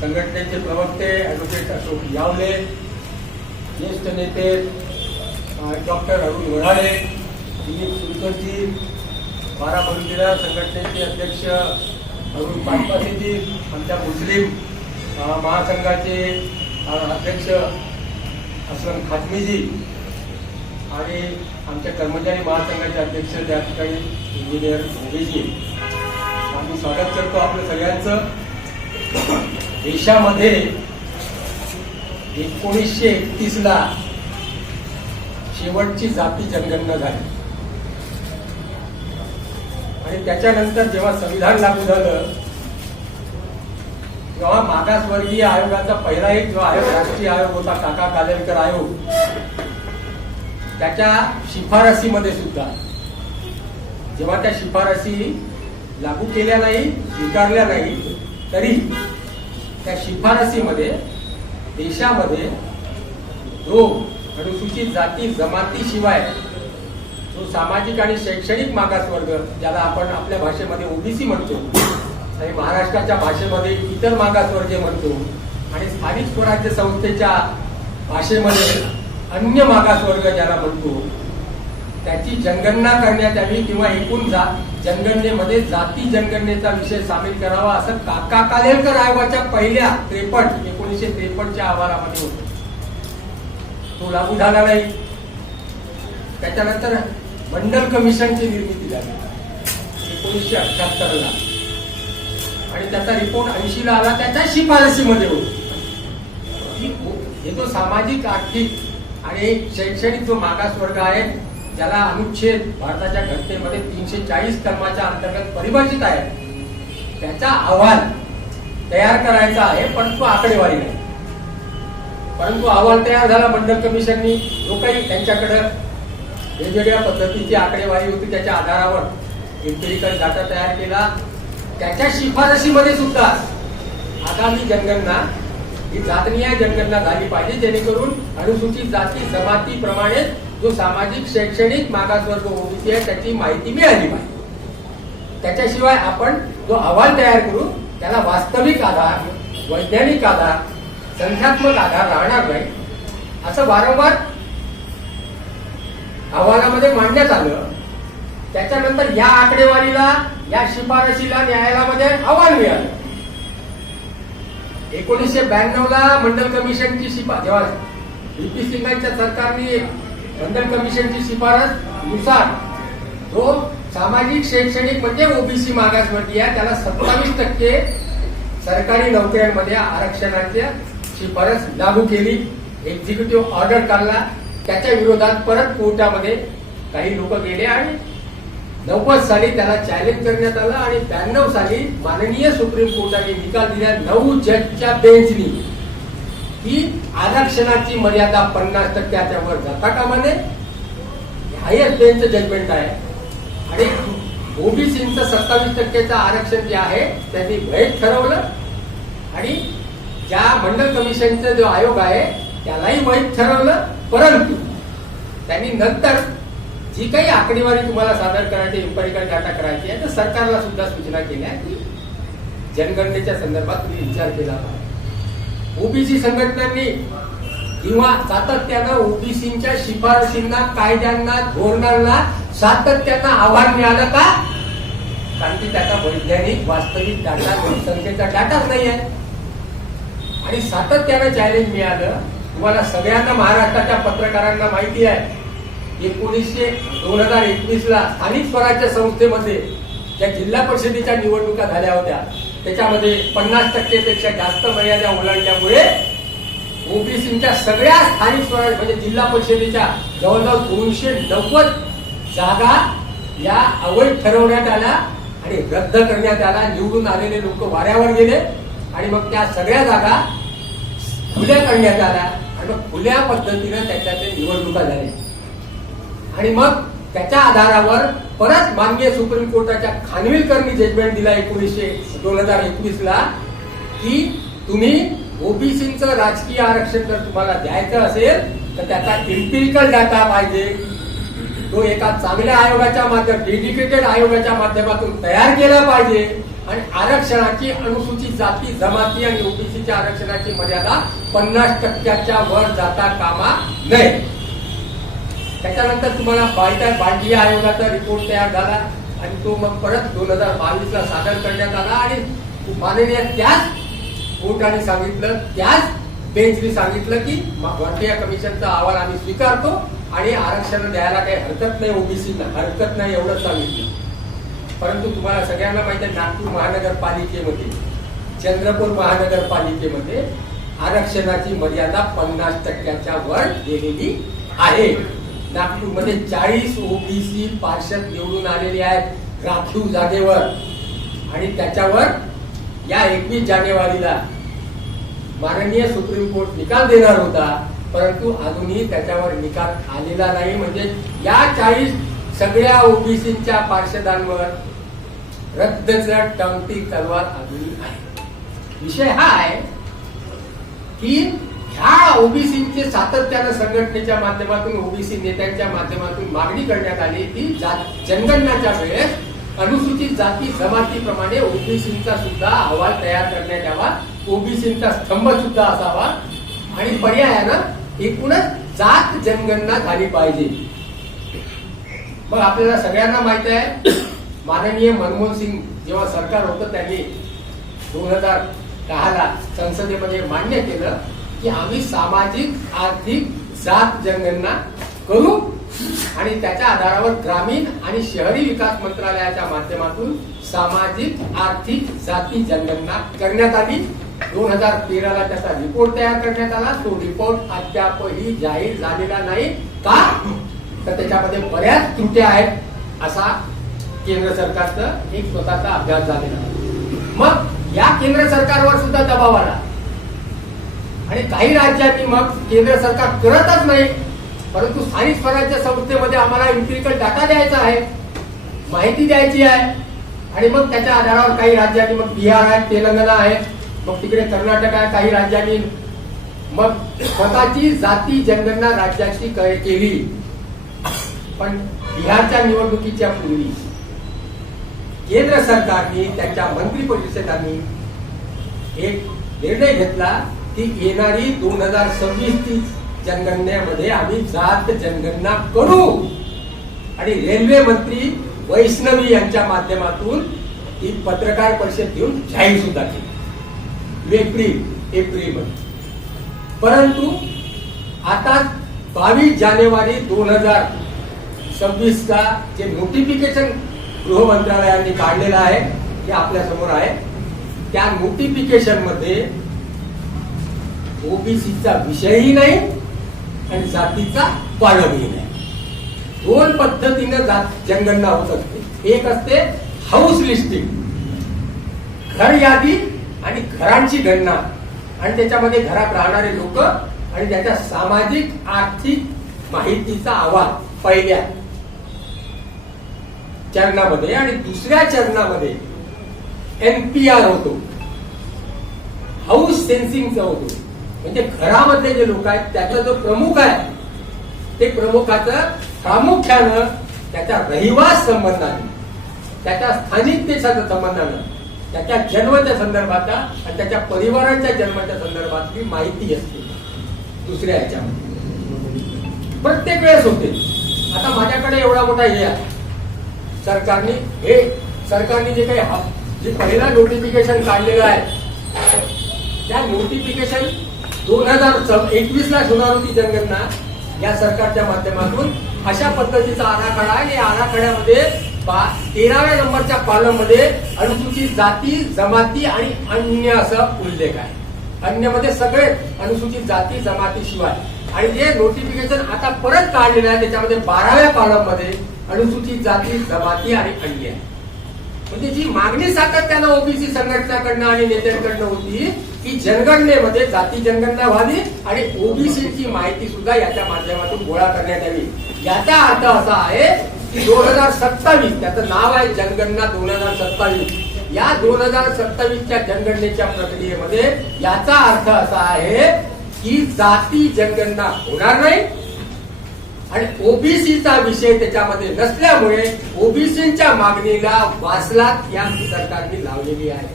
संघटनेचे प्रवक्ते ॲडव्होकेट अशोक यावले, ज्येष्ठ नेते डॉक्टर अरुण वराळे, दिलीप सुलकरजी, बाराबंकीदार संघटनेचे अध्यक्ष अरुण बागपासीजी, आमच्या मुस्लिम महासंघाचे अध्यक्ष असलम खातमीजी आणि आमच्या कर्मचारी महासंघाचे अध्यक्ष त्या ठिकाणी इंजिनियर भोगेजी, आम्ही स्वागत करतो आपलं सगळ्यांचं. देशामध्ये 1931ला शेवटची जाती जनगणना झाली आणि त्याच्यानंतर जेव्हा संविधान लागू झालं तेव्हा मागासवर्गीय आयोगाचा पहिला एक जो आयोग राष्ट्रीय आयोग होता, काका कालेलकर आयोग, त्याच्या शिफारसीमध्ये सुद्धा जेव्हा त्या शिफारसी लागू केल्या नाही, स्वीकारल्या नाही, तरी त्या शिफारसीमध्ये देशामध्ये जो अनुसूचित जाती जमातीशिवाय जो सामाजिक आणि शैक्षणिक मागासवर्ग, ज्याला आपण आपल्या भाषेमध्ये ओबीसी म्हणतो आणि महाराष्ट्राच्या भाषेमध्ये इतर मागासवर्गीय म्हणतो आणि स्थानिक स्वराज्य संस्थेच्या भाषेमध्ये अन्य मागासवर्ग ज्याला म्हणतो, त्याची जनगणना करण्यात यावी किंवा एकूण जनगणनेमध्ये जाती जनगणनेचा विषय सामील करावा असं काका कालेलकर आयोगाच्या पहिल्या 1953च्या अहवालामध्ये होतं. तो लागू झाला नाही. त्याच्यानंतर मंडल कमिशनची निर्मिती झाली 1978ला आणि त्याचा रिपोर्ट 80ला आला. त्याच्या शिफारसीमध्ये होतो हे जो सामाजिक, आर्थिक आणि शैक्षणिक जो मागासवर्ग आहे, ज्याला अनुच्छेद भारताच्या घटनेमध्ये 340 कलमाच्या अंतर्गत परिभाषित आहे, त्याचा अहवाल तयार करायचा आहे, परंतु आकडेवारी नाही. परंतु अहवाल तयार झाला मंडल कमिशननी. जो काही त्यांच्याकडे वेगवेगळ्या पद्धतीची आकडेवारी होती त्याच्या आधारावर एम्पिरिकल डाटा तयार केला. त्याच्या शिफारसीमध्ये सुद्धा आगामी जनगणना ही जातनीय जनगणना झाली पाहिजे, जेणेकरून अनुसूचित जाती जमातीप्रमाणे जो सामाजिक शैक्षणिक मागासवर्ग ओबीसी आहे त्याची माहिती मिळाली पाहिजे. त्याच्याशिवाय आपण जो अहवाल तयार करू त्याला वास्तविक आधार, वैज्ञानिक आधार, संख्यात्मक आधार राहणार नाही असं वारंवार अहवालामध्ये मांडण्यात आलं. त्याच्यानंतर या आकडेवारीला, या शिफारसीला न्यायालयामध्ये अहवाल मिळालं. 1992ला मंडल कमिशनची जेव्हा व्हीपी सिंगांच्या सरकारने मंडल कमिशनची शिफारस नुसार जो सामाजिक शैक्षणिक म्हणजे ओबीसी मागासवर्गीय आहे त्याला 27% सरकारी नोकऱ्यांमध्ये आरक्षणाची शिफारस लागू केली. एक्झिक्युटिव्ह ऑर्डर काढला. त्याच्या विरोधात परत कोर्टामध्ये काही लोक गेले आणि 90 साली त्याला चॅलेंज करण्यात आलं आणि 92 साली माननीय सुप्रीम कोर्टाने निकाल दिला 9 जजच्या बेंचनी की आरक्षणाची मर्यादा 50%च्या वर जाता कामा नये. हायस्ट बेंचचं जजमेंट आहे आणि ओबीसीचं 27%चं आरक्षण जे आहे त्यांनी वैध ठरवलं आणि ज्या मंडल कमिशनचा जो आयोग आहे त्यालाही वैध ठरवलं. परंतु त्यांनी नंतर जी काही आकडेवारी तुम्हाला सादर करायची, एम्पिरिकल डाटा करायची आहे, तर सरकारला सुद्धा सूचना केल्या की जनगणनेच्या संदर्भात तुम्ही विचार केला पाहिजे. ओबीसी संघटनांनी किंवा सातत्यानं ओबीसीच्या शिफारसींना, कायद्यांना, धोरणांना सातत्यानं आव्हान मिळालं का? कारण की त्याचा वैज्ञानिक वास्तविक डाटा, लोकसंख्येचा डाटाच नाही आहे आणि सातत्यानं चॅलेंज मिळालं. तुम्हाला सगळ्यांना, महाराष्ट्राच्या पत्रकारांना माहिती आहे 2021ला स्थानिक स्वराज्य संस्थेमध्ये ज्या जिल्हा परिषदेच्या निवडणुका झाल्या होत्या त्याच्यामध्ये 50% पेक्षा जास्त मर्यादा ओलांडल्यामुळे ओबीसीच्या सगळ्या स्थानिक स्वराज्य म्हणजे जिल्हा परिषदेच्या जवळजवळ 290 जागा या अवैध ठरवण्यात आल्या आणि रद्द करण्यात आल्या. निवडून आलेले लोक वाऱ्यावर गेले आणि मग त्या सगळ्या जागा खुल्या करण्यात आल्या आणि मग खुल्या पद्धतीने त्याच्यात निवडणुका झाल्या आणि मग त्याच्या आधारावर परत माननीय सुप्रीम कोर्टाच्या खानविलकरनी जजमेंट दिला 2021ला की तुम्ही ओबीसीचं राजकीय आरक्षण जर तुम्हाला द्यायचं असेल तर त्याचा एम्पिरिकल डाटा पाहिजे. तो एका चांगल्या आयोगाच्या माध्यमातून, डेडिकेटेड आयोगाच्या माध्यमातून तयार केला पाहिजे आणि आरक्षणाची अनुसूचित जाती जमाती आणि ओबीसीच्या आरक्षणाची मर्यादा 50% वर जाता कामा नये. त्याच्यानंतर तुम्हाला भारतीय आयोगाचा रिपोर्ट तयार झाला आणि तो मग परत 2022 ला सादर करण्यात आला आणि माननीय त्याच कोर्टाने सांगितलं, त्याच बेंचने सांगितलं की भारतीय कमिशनचा अहवाल आम्ही स्वीकारतो आणि आरक्षण द्यायला काही हरकत नाही, ओबीसीला हरकत नाही एवढं सांगितलं. परंतु तुम्हाला सगळ्यांना माहिती आहे, नागपूर महानगरपालिकेमध्ये, चंद्रपूर महानगरपालिकेमध्ये आरक्षणाची मर्यादा 50% वर गेलेली आहे. नागपूरमध्ये 40 ओबीसी पार्षद निवडून आलेले आहेत राखीव जागेवर आणि त्याच्यावर या 21 जानेवारीला माननीय सुप्रीम कोर्ट निकाल देणार होता, परंतु अजूनही त्याच्यावर निकाल आलेला नाही. म्हणजे या 40 सगळ्या ओबीसीच्या पार्षदांवर रद्दचा टंगती तलवार अजूनही आहे. विषय हा आहे की ह्या ओबीसीचे सातत्यानं संघटनेच्या माध्यमातून, ओबीसी नेत्यांच्या माध्यमातून मागणी करण्यात आली की जनगणनाच्या वेळेस अनुसूचित जाती जमातीप्रमाणे ओबीसींचा सुद्धा अहवाल तयार करण्यात यावा, ओबीसींचा स्तंभ सुद्धा असावा आणि पर्यायानं एकूणच जात जनगणना झाली पाहिजे. मग आपल्याला सगळ्यांना माहित आहे, माननीय मनमोहन सिंग जेव्हा सरकार होतं त्यांनी 2010 ला संसदेमध्ये मान्य केलं की आम्ही सामाजिक आर्थिक जात जनगणना करू आणि त्याच्या आधारावर ग्रामीण आणि शहरी विकास मंत्रालयाच्या माध्यमातून सामाजिक आर्थिक जाती जनगणना करण्यात आली. 2013 ला त्याचा रिपोर्ट तयार करण्यात आला. तो रिपोर्ट अद्यापही जाहीर झालेला नाही. का तर त्याच्यामध्ये बऱ्याच त्रुट्या आहेत असा केंद्र सरकारचा एक स्वतःचा अभ्यास झालेला आहे. मग या केंद्र सरकारवर सुद्धा दबाव आला आणि काही राज्यांनी मग केंद्र सरकार करतच नाही, परंतु स्थानिक स्वराज्य संस्थेमध्ये आम्हाला एम्पिरिकल डाटा द्यायचा आहे, माहिती द्यायची आहे आणि मग त्याच्या आधारावर काही राज्यांनी, मग बिहार आहे, तेलंगणा आहे, मग तिकडे कर्नाटक आहे, काही राज्यांनी मग स्वतःची जाती जनगणना राज्याची केली. पण बिहारच्या निवडणुकीच्या पूर्वी केंद्र सरकारने, त्यांच्या मंत्री परिषदांनी एक निर्णय घेतला की येणारी 2026 जनगणनेमध्ये आम्ही जात जनगणना करू आणि रेल्वे मंत्री वैष्णवी यांच्या माध्यमातून ही पत्रकार परिषद घेऊन जाहीर सुद्धा केली एप्रिल मध्ये. परंतु आता 22 जानेवारी 2026 चा जे नोटिफिकेशन गृह मंत्रालयाने काढलेलं आहे ते आपल्या समोर आहे. त्या नोटिफिकेशन मध्ये ओबीसीचा विषयही नाही आणि जातीचा कॉलमही नाही. दोन पद्धतीने जनगणना होत असते. एक असते हाऊस लिस्टिंग, घर यादी आणि घरांची गणना आणि त्याच्यामध्ये घरात राहणारे लोक आणि त्याच्या सामाजिक आर्थिक माहितीचा अहवाल पहिल्या चरणामध्ये आणि दुसऱ्या चरणामध्ये एनपीआर होतो, हाऊस सेन्सिंगचा होतो. म्हणजे घरामधले जे लोक आहेत त्याचा जो प्रमुख आहे ते प्रमुखाचं प्रामुख्यानं त्याच्या रहिवास संबंधाने, त्याच्या स्थानिकतेच्या संबंधानं, त्याच्या जन्माच्या संदर्भात आणि त्याच्या परिवाराच्या जन्माच्या संदर्भातली माहिती असते. दुसऱ्या ह्याच्यामध्ये प्रत्येक वेळेस होते. आता माझ्याकडे एवढा मोठा हे आहे, सरकारने जे काही जे पहिला नोटिफिकेशन काढलेलं आहे त्या नोटिफिकेशन 2021 ला होणार होती जनगणना या सरकारच्या माध्यमातून. अशा पद्धतीचा आराखडा आहे. या आराखड्यामध्ये 13व्या नंबरच्या कॉलम मध्ये अनुसूचित जाती जमाती आणि अन्य असा उल्लेख आहे. अन्य मध्ये सगळे अनुसूचित जाती जमाती शिवाय. आणि जे नोटिफिकेशन आता परत काढलेलं आहे त्याच्यामध्ये 12व्या कॉलम मध्ये अनुसूचित जाती जमाती आणि अन्य. म्हणजे जी मागणी सातत्यानं ओबीसी संघटनाकडनं आणि नेत्यांकडनं होती की जनगणनेमध्ये जाती जनगणना व्हावी आणि ओबीसीची माहिती सुद्धा याच्या माध्यमातून गोळा करण्यात यावी. याचा अर्थ असा आहे की 2027, त्याचं नाव आहे जनगणना 2027, या 2027च्या जनगणनेच्या प्रक्रियेमध्ये याचा अर्थ असा आहे की जाती जनगणना होणार नाही, आणि ओबीसीचा विषय त्याच्यामध्ये नसल्यामुळे ओबीसीच्या मागणीला वासलात या सरकारने लावलेली आहे.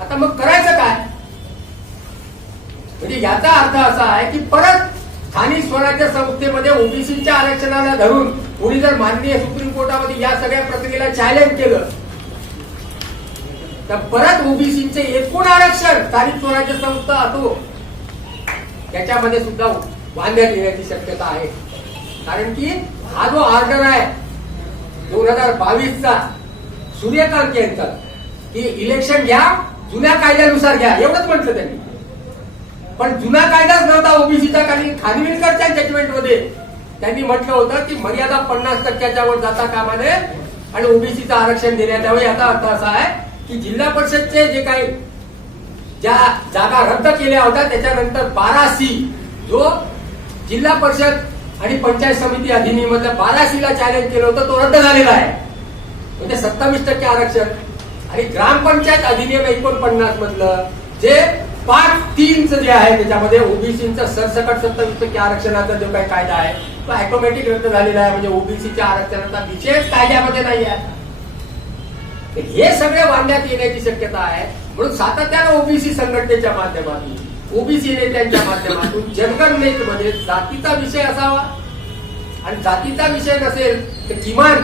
आता मग करायचं काय? म्हणजे याचा अर्थ असा आहे की परत स्थानिक स्वराज्य संस्थेमध्ये ओबीसीच्या आरक्षणाला धरून कोणी जर माननीय सुप्रीम कोर्टामध्ये या सगळ्या प्रक्रियेला चॅलेंज केलं तर परत ओबीसीचे एकूण आरक्षण स्थानिक स्वराज्य संस्था असो त्याच्यामध्ये सुद्धा बांधण्यात येण्याची शक्यता आहे. कारण की हा जो ऑर्डर आहे 2022चा सूर्यकांत यांचा की इलेक्शन घ्या जुन्या कायद्यानुसार घ्या एवढंच म्हटलं त्यांनी. पण जुना कायदाच नव्हता ओबीसीचा. कारण खानविलकरच्या जजमेंट मध्ये त्यांनी म्हटलं होतं की मर्यादा 50% वर जाता कामा नये आणि ओबीसीचं आरक्षण देण्यात यावं. याचा अर्थ असा आहे की जिल्हा परिषदचे जे काही ज्या जागा रद्द केल्या होत्या त्याच्यानंतर 12C जो जिल्हा परिषद आणि पंचायत समिती अधिनियमातल्या 12C ला चॅलेंज केलं होतं तो रद्द झालेला आहे. म्हणजे 27% आरक्षण. आणि ग्रामपंचायत अधिनियम 49 मधलं जे पार्ट 3 जे आहे त्याच्यामध्ये ओबीसीचं सरसकट 27% आरक्षणाचा जो काही कायदा आहे तो ऑटोमॅटिक रद्द झालेला आहे. म्हणजे ओबीसीच्या आरक्षणाचा विशेष कायद्यामध्ये नाही आहे. हे सगळे वाढण्यात येण्याची शक्यता आहे. म्हणून सातत्यानं ओबीसी संघटनेच्या माध्यमातून ओबीसी नेत्यांच्या माध्यमातून जनगणनेमध्ये जातीचा विषय असावा आणि जातीचा विषय नसेल तर किमान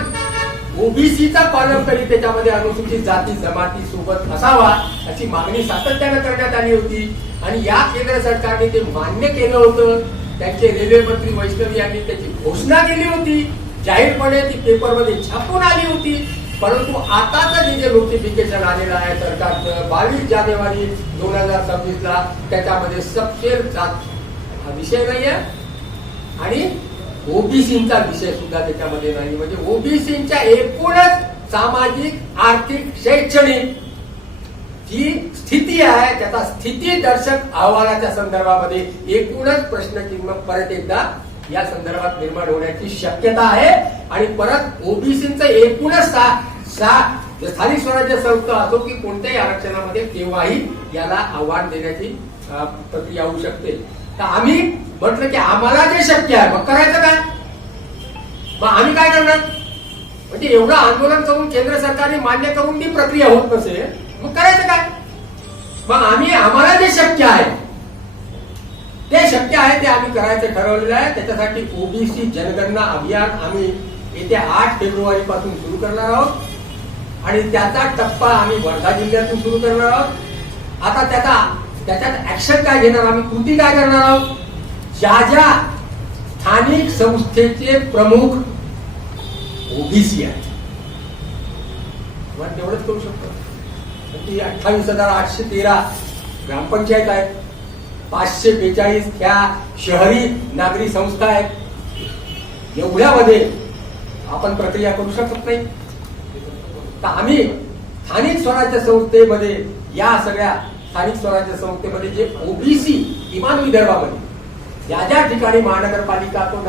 ओबीसीचा कॉलम तरी त्याच्यामध्ये अनुसूचित जाती जमाती सोबत असावा अशी मागणी सातत्यानं करण्यात आली होती. आणि या केंद्र सरकारने ते मान्य केलं होतं. त्यांचे रेल्वे मंत्री वैष्णवी यांनी त्याची घोषणा केली होती. जाहीरपणे ती पेपरमध्ये छापून आली होती. परंतु आताचं जे नोटिफिकेशन आलेलं आहे सरकारचं 22 जानेवारी 2026ला त्याच्यामध्ये सपशेल जात हा विषय नाही आहे आणि ओबीसीचा विषय सुद्धा त्याच्यामध्ये नाही. म्हणजे ओबीसीच्या एकूणच सामाजिक आर्थिक शैक्षणिक जी स्थिती आहे त्याचा स्थितीदर्शक अहवालाच्या संदर्भामध्ये एकूणच प्रश्नचिन्ह परत एकदा या संदर्भात निर्माण होण्याची शक्यता आहे. आणि परत ओबीसीचं एकूणच स्थानिक स्वराज्य संस्था असो की कोणत्याही आरक्षणामध्ये केव्हाही याला आव्हान देण्याची प्रक्रिया होऊ शकते. तर आम्ही म्हटलं की आम्हाला जे शक्य आहे मग करायचं काय? मग आम्ही काय करणार? म्हणजे एवढं आंदोलन करून केंद्र सरकारने मान्य करून ती प्रक्रिया होत नसेल मग करायचं काय? मग आम्हाला जे शक्य आहे ते शक्य आहे ते आम्ही करायचं ठरवलेलं आहे. त्याच्यासाठी ओबीसी जनगणना अभियान आम्ही येत्या 8 फेब्रुवारी पासून सुरू करणार आहोत आणि त्याचा टप्पा आम्ही वर्धा जिल्ह्यातून सुरू करणार आहोत. आता त्याच्यात ऍक्शन काय घेणार आम्ही कृती काय करणार आहोत? ज्या स्थानिक संस्थेचे प्रमुख ओबीसी आहेत आपण तेवढंच करू शकतो. ती 28,813 ग्रामपंचायत आहेत. 542 ह्या शहरी नागरी संस्था आहेत. एवढ्यामध्ये आपण प्रक्रिया करू शकत नाही. तर आम्ही स्थानिक स्वराज्य संस्थेमध्ये या सगळ्या स्थानिक स्वराज्य संस्थेमध्ये जे ओबीसी किमान विदर्भामध्ये ज्या ठिकाणी महानगरपालिका असो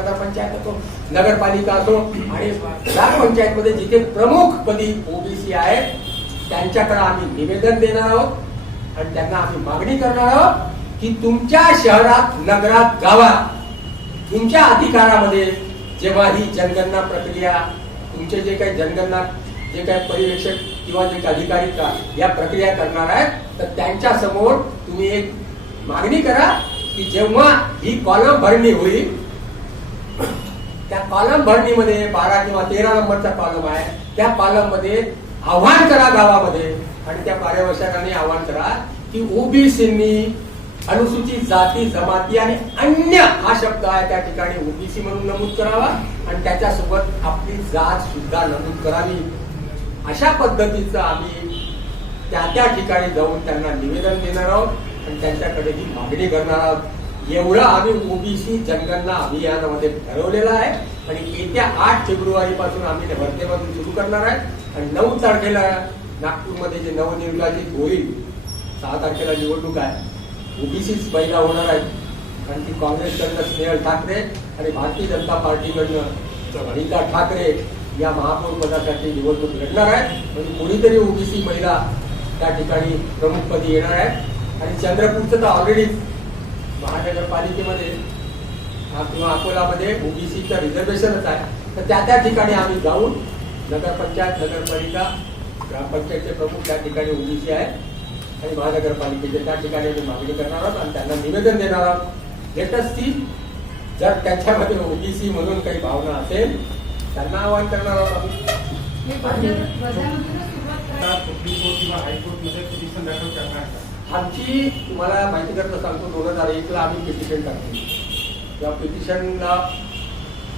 नगरपालिका असो आणि ग्रामपंचायतमध्ये जिथे प्रमुख पदी ओबीसी आहेत त्यांच्याकडे आम्ही निवेदन देणार आहोत आणि त्यांना आम्ही मागणी करणार आहोत की तुमच्या शहरात नगरात गावात तुमच्या अधिकारामध्ये जेव्हा ही जनगणना प्रक्रिया तुमचे जे काही जनगणना जे काही पर्यवेक्षक किंवा जे अधिकारी या प्रक्रिया करणार आहेत तर त्यांच्या समोर तुम्ही एक मागणी करा की जेव्हा ही कॉलम भरणी होईल त्या कॉलम भरणीमध्ये 12 किंवा 13 नंबरचा कॉलम आहे त्या कॉलम मध्ये आव्हान करा गावामध्ये आणि त्या पर्यवेक्षकांनी आव्हान करा की ओबीसींनी अनुसूचित जाती जमाती आणि अन्य हा शब्द आहे त्या ठिकाणी ओबीसी म्हणून नमूद करावा आणि त्याच्यासोबत आपली जात सुद्धा नमूद करावी. अशा पद्धतीचं आम्ही त्या ठिकाणी जाऊन त्यांना निवेदन देणार आहोत आणि त्यांच्याकडे ही मागणी करणार आहोत. एवढं आम्ही ओबीसी जनगणना अभियानामध्ये ठरवलेलं आहे आणि येत्या 8 फेब्रुवारी पासून आम्ही ते वर्धेमधून सुरू करणार आहे आणि 9 तारखेला नागपूरमध्ये जे नवनिर्वाचित होईल 6 तारखेला निवडणूक आहे ओबीसीच महिला होणार आहेत कारण की काँग्रेसकडनं स्नेहल ठाकरे आणि भारतीय जनता पार्टीकडनं अनिता ठाकरे या महापौर पदासाठी निवडणूक लढणार आहेत. म्हणजे कोणीतरी ओबीसी महिला त्या ठिकाणी प्रमुखपदी येणार आहेत आणि चंद्रपूरचं तर ऑलरेडी महानगरपालिकेमध्ये किंवा अकोलामध्ये ओबीसीचं रिझर्वेशनच आहे, तर त्या ठिकाणी आम्ही जाऊन नगरपंचायत, नगरपालिका, ग्रामपंचायतचे प्रमुख त्या ठिकाणी ओबीसी आहेत आणि महानगरपालिकेचे त्या ठिकाणी आम्ही मागणी करणार आहोत आणि त्यांना निवेदन देणार आहोत. लेटस सी, जर त्यांच्यामध्ये ओबीसी म्हणून काही भावना असेल त्यांना आवाहन करणार आहोत आम्ही. सुप्रीम कोर्ट किंवा हायकोर्टमध्ये पिटिशन दाखल करणार. आमची तुम्हाला माहिती करता सांगतो, 2001ला आम्ही पिटिशन टाकली. त्या पिटिशनला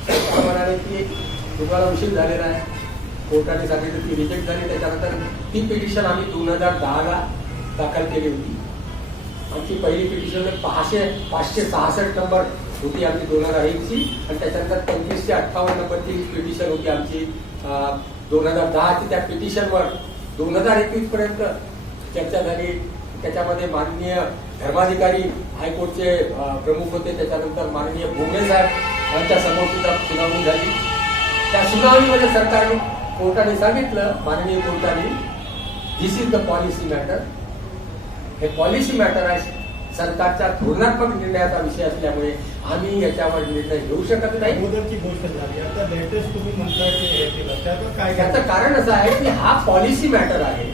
सरकार म्हणाले की तुम्हाला उशीर झालेला आहे, कोर्टाने सांगितलं ती रिजेक्ट झाली. त्याच्यानंतर ती पिटिशन आम्ही 2010ला दाखल केली होती. आमची पहिली पिटिशन 566 नंबर होती आमची 2001ची आणि त्याच्यानंतर 2558 नंबरची पिटिशन होती आमची 2010ची. त्या पिटिशनवर 2021 पर्यंत चर्चा झाली. त्याच्यामध्ये माननीय धर्माधिकारी हायकोर्टचे प्रमुख होते, त्याच्यानंतर माननीय भोगले साहेब यांच्या समोर सुद्धा सुनावणी झाली. त्या सुनावणीमध्ये सरकारने, कोर्टाने सांगितलं, माननीय कोर्टाने, दिस इज द पॉलिसी मॅटर. हे पॉलिसी मॅटर आहे, सरकारच्या धोरणात्मक निर्णयाचा विषय असल्यामुळे आम्ही याच्यावर निर्णय घेऊ शकत नाही. अगोदरची गोष्ट झाली, आता लेटेस्ट तुम्ही म्हणताय की हे केलं, त्याचं काय? त्याचं कारण असं आहे की हा पॉलिसी मॅटर आहे,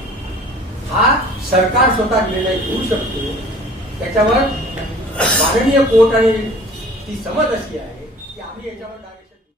हा सरकार स्वतः निर्णय घेऊ शकतो. त्याच्यावर माननीय कोर्ट आणि ती समज अशी आहे की आम्ही याच्यावर